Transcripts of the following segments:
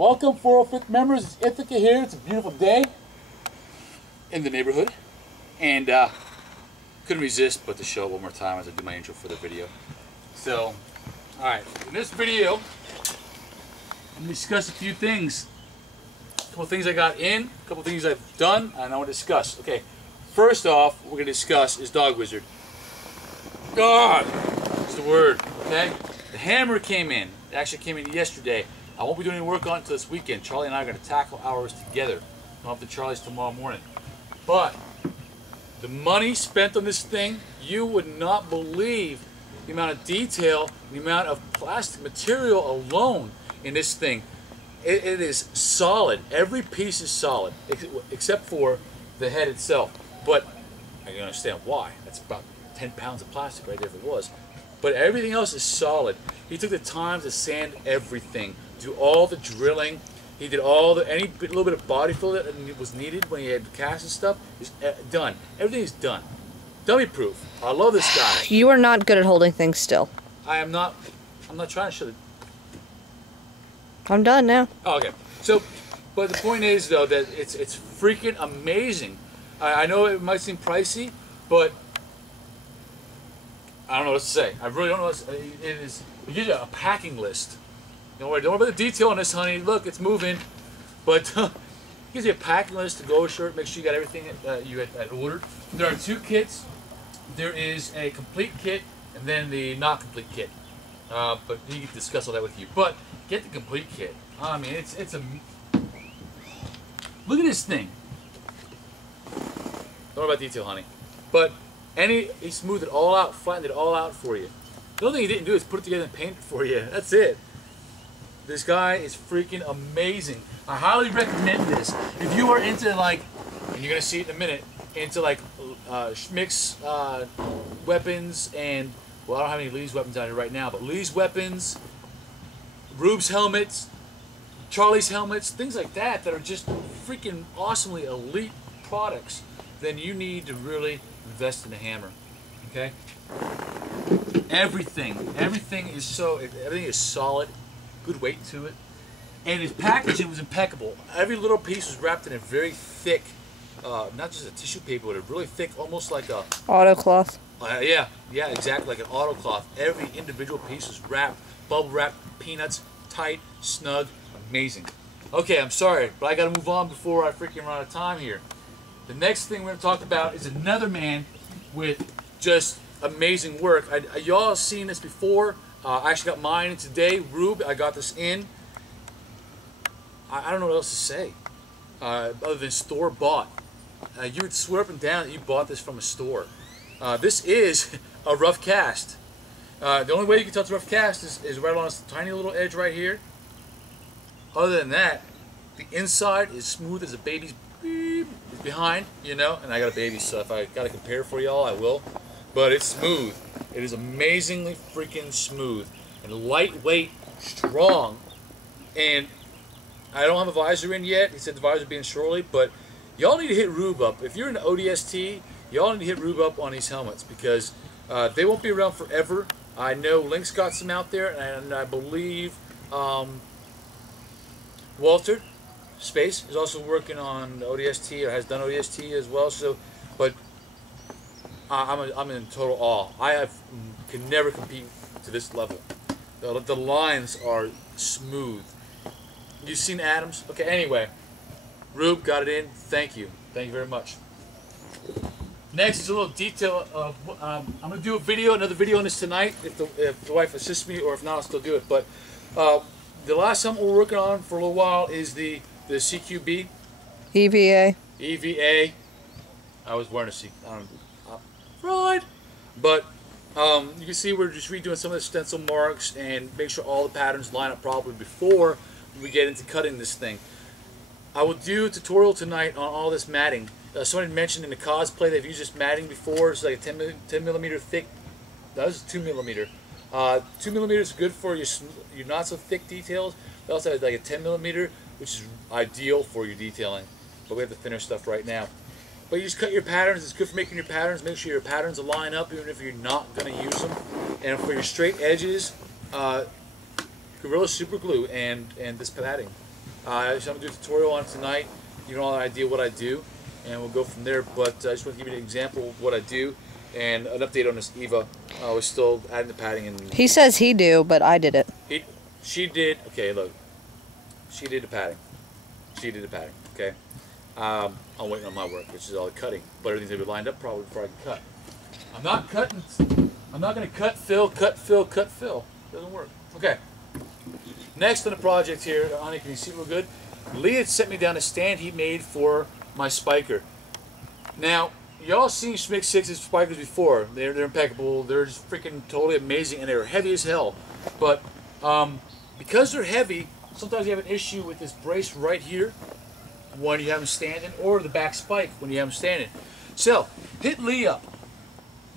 Welcome 405th members, it's Ithaca here. It's a beautiful day in the neighborhood. And couldn't resist but to show it one more time as I do my intro for the video. So, alright, in this video, I'm going to discuss a few things. A couple things I got in, a couple things I've done, and I want to discuss. Okay, first off, what we're going to discuss is Dog Wizard. God, that's the word, okay? The hammer came in. It actually came in yesterday. I won't be doing any work on it until this weekend. Charlie and I are going to tackle ours together. I'll have the Charlie's tomorrow morning. But the money spent on this thing, you would not believe the amount of detail, the amount of plastic material alone in this thing. It is solid. Every piece is solid, except for the head itself. But I can understand why. That's about 10 pounds of plastic right there if it was. But everything else is solid. He took the time to sand everything, do all the drilling. He did all the any little bit of body fill that was needed when he had cast and stuff. Is done. Everything is done. Dummy proof. I love this guy. You are not good at holding things still. I am not. I'm not trying to show it. I'm done now. Oh, okay. So, but the point is though that it's freaking amazing. I know it might seem pricey, but I don't know what to say. I really don't know what to say. It is. It gives you a packing list. Don't worry about the detail on this, honey. Look, it's moving. But it gives you a packing list to go short. Make sure you got everything you had ordered. There are two kits. There is a complete kit and then the not complete kit. But he can discuss all that with you. But get the complete kit. I mean, it's a. Look at this thing. Don't worry about detail, honey. But he smoothed it all out, flattened it all out for you. The only thing he didn't do is put it together and paint it for you. That's it. This guy is freaking amazing. I highly recommend this. If you are into like, and you're gonna see it in a minute, into like Misc weapons and, well, I don't have any Lee's weapons out here right now, but Lee's weapons, Rube's helmets, Charlie's helmets, things like that that are just freaking awesomely elite products, then you need to really invest in a hammer. Okay? Everything is solid, good weight to it, and his packaging was impeccable. Every little piece was wrapped in a very thick, not just a tissue paper, but a really thick, almost like a auto cloth. Yeah, exactly, like an auto cloth. Every individual piece was wrapped, bubble wrapped, peanuts, tight, snug, amazing. Okay, I'm sorry, but I got to move on before I freaking run out of time here. The next thing we're going to talk about is another man with just amazing work. Y'all have seen this before. I actually got mine in today. Rube, I got this in. I don't know what else to say other than store bought. You would swear up and down that you bought this from a store. This is a rough cast. The only way you can tell it's a rough cast is right along this tiny little edge right here. Other than that, the inside is smooth as a baby's behind, you know, and I got a baby, so if I got to compare for y'all, I will. But it's smooth. It is amazingly freaking smooth and lightweight, strong. And I don't have a visor in yet. He said the visor will be in shortly, but y'all need to hit Rube up. If you're into ODST, y'all need to hit Rube up on these helmets because they won't be around forever. I know Link's got some out there, and I believe Walter Space is also working on ODST or has done ODST as well. So, but I'm in total awe. Can never compete to this level. The lines are smooth. You've seen Adams? Okay. Anyway, Rube got it in. Thank you. Thank you very much. Next is a little detail of. I'm gonna do another video on this tonight if the wife assists me, or if not, I'll still do it. But the last something we're working on for a little while is the CQB. EVA. EVA. I was wearing a right. But you can see we're just redoing some of the stencil marks and make sure all the patterns line up properly before we get into cutting this thing. I will do a tutorial tonight on all this matting. Somebody mentioned in the cosplay they've used this matting before. It's like a 10 millimeter thick. That was 2 millimeter. 2 millimeters is good for your not so thick details. They also have like a 10 millimeter, which is ideal for your detailing. But we have to finish stuff right now. But you just cut your patterns. It's good for making your patterns. Make sure your patterns line up even if you're not going to use them. And for your straight edges, Gorilla Super Glue and this padding. So I'm going to do a tutorial on it tonight. You know, an idea what I do, and we'll go from there. But I just want to give you an example of what I do and an update on this Eva. We're still adding the padding. And He says he do, but I did it. She did. Okay, look. She did the padding. Okay. I'm waiting on my work, which is all the cutting. But everything's going to be lined up probably before I can cut. I'm not cutting. I'm not going to cut, fill. Doesn't work. Okay. Next on the project here, honey, can you see real good? Lee had sent me down a stand he made for my spiker. Now, y'all seen Misc 6's spikers before. They're impeccable. They're just freaking totally amazing, and they're heavy as hell. But because they're heavy, sometimes you have an issue with this brace right here when you have them standing, or the back spike when you have them standing. So, hit Lee up.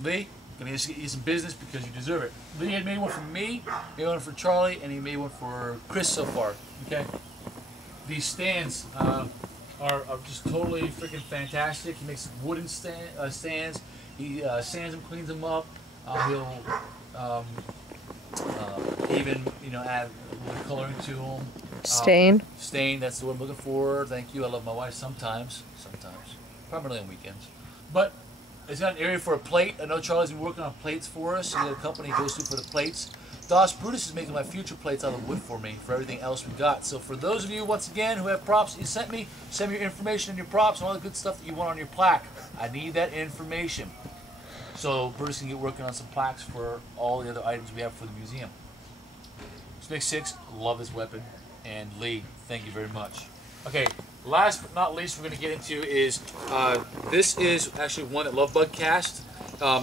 Lee, I'm going to get you some business because you deserve it. Lee had made one for me, made one for Charlie, and he made one for Chris so far. Okay? These stands are just totally freaking fantastic. He makes wooden stands. He sands them, cleans them up. He'll even, you know, add a little bit of coloring to them. Stain. Stain, that's the word I'm looking for. Thank you. I love my wife sometimes. Primarily on weekends. But it's got an area for a plate. I know Charlie's been working on plates for us. He had a company he goes to for the plates. Dos Brutus is making my future plates out of wood for me for everything else we got. So for those of you, once again, who have props you sent me, send me your information and your props and all the good stuff that you want on your plaque. I need that information. So Brutus can get working on some plaques for all the other items we have for the museum. Misc 6, love this weapon. And Lee, thank you very much. Okay, last but not least we're going to get into is, this is actually one that Lovebug cast.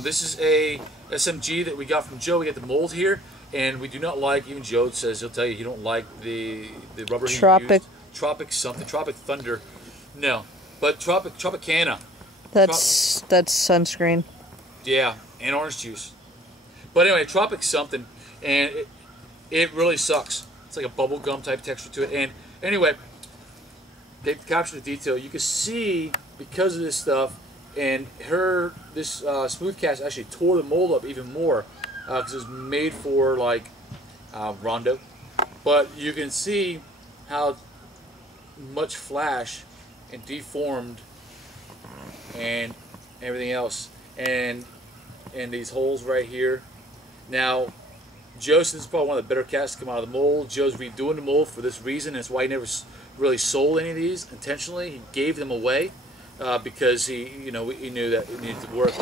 This is a SMG that we got from Joe. We got the mold here. And we do not like, even Joe says, he'll tell you he don't like the rubber he used. Tropic something, Tropic Thunder. No, but Tropicana. That's sunscreen. Yeah, and orange juice. But anyway, Tropic something, and it really sucks. It's like a bubble gum type texture to it. And anyway, they capture the detail. You can see because of this stuff, and this smooth cast actually tore the mold up even more. Because it was made for like Rondo, but you can see how much flash and deformed and everything else, and these holes right here. Now, Joe says this is probably one of the better casts to come out of the mold. Joe's redoing the mold for this reason. That's why he never really sold any of these intentionally. He gave them away because he knew that it needed to work.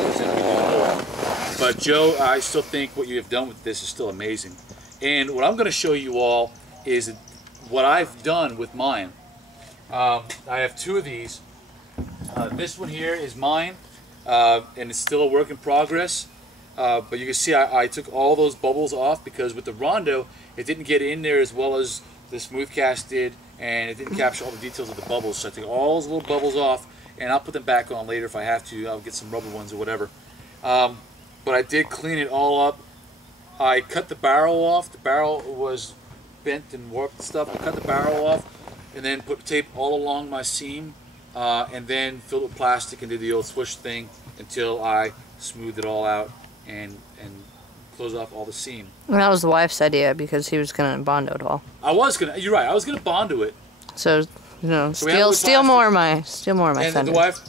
But Joe, I still think what you have done with this is still amazing. And what I'm going to show you all is what I've done with mine. I have two of these. This one here is mine, and it's still a work in progress. But you can see I took all those bubbles off because with the Rondo, it didn't get in there as well as the smooth cast did, and it didn't capture all the details of the bubbles. So I took all those little bubbles off, and I'll put them back on later if I have to. I'll get some rubber ones or whatever. But I did clean it all up. I cut the barrel off. The barrel was bent and warped and stuff. I cut the barrel off and then put tape all along my seam and then filled it with plastic and did the old swoosh thing until I smoothed it all out and closed off all the seam. And that was the wife's idea because he was going to Bondo it all. You're right, I was going to Bondo it. So, you know, steal more of my fenders. And the wife...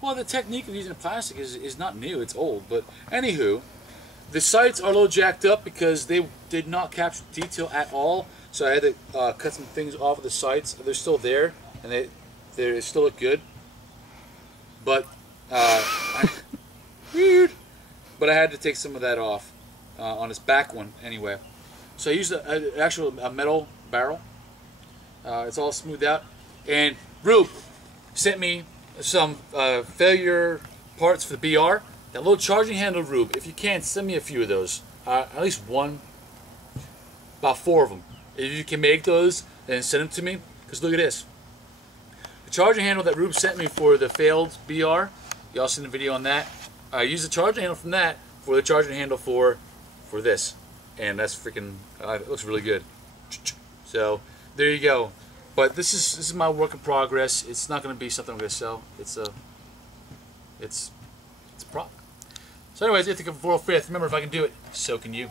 Well, the technique of using plastic is not new, it's old. But anywho, the sights are a little jacked up because they did not capture detail at all. So I had to cut some things off of the sights. They're still there, and they still look good. But, weird. But I had to take some of that off on this back one anyway. So I used an actual metal barrel. It's all smoothed out. And Rube sent me some failure parts for the BR. That little charging handle, Rube, if you can, send me a few of those. At least one, about 4 of them. If you can make those, then send them to me. Because look at this. The charging handle that Rube sent me for the failed BR, y'all seen the video on that. I used the charging handle from that for the charging handle for this. And that's freaking, it looks really good. So, there you go. But this is my work in progress. It's not going to be something I'm going to sell. It's a prop. So anyways, if you can 405th, remember if I can do it, so can you.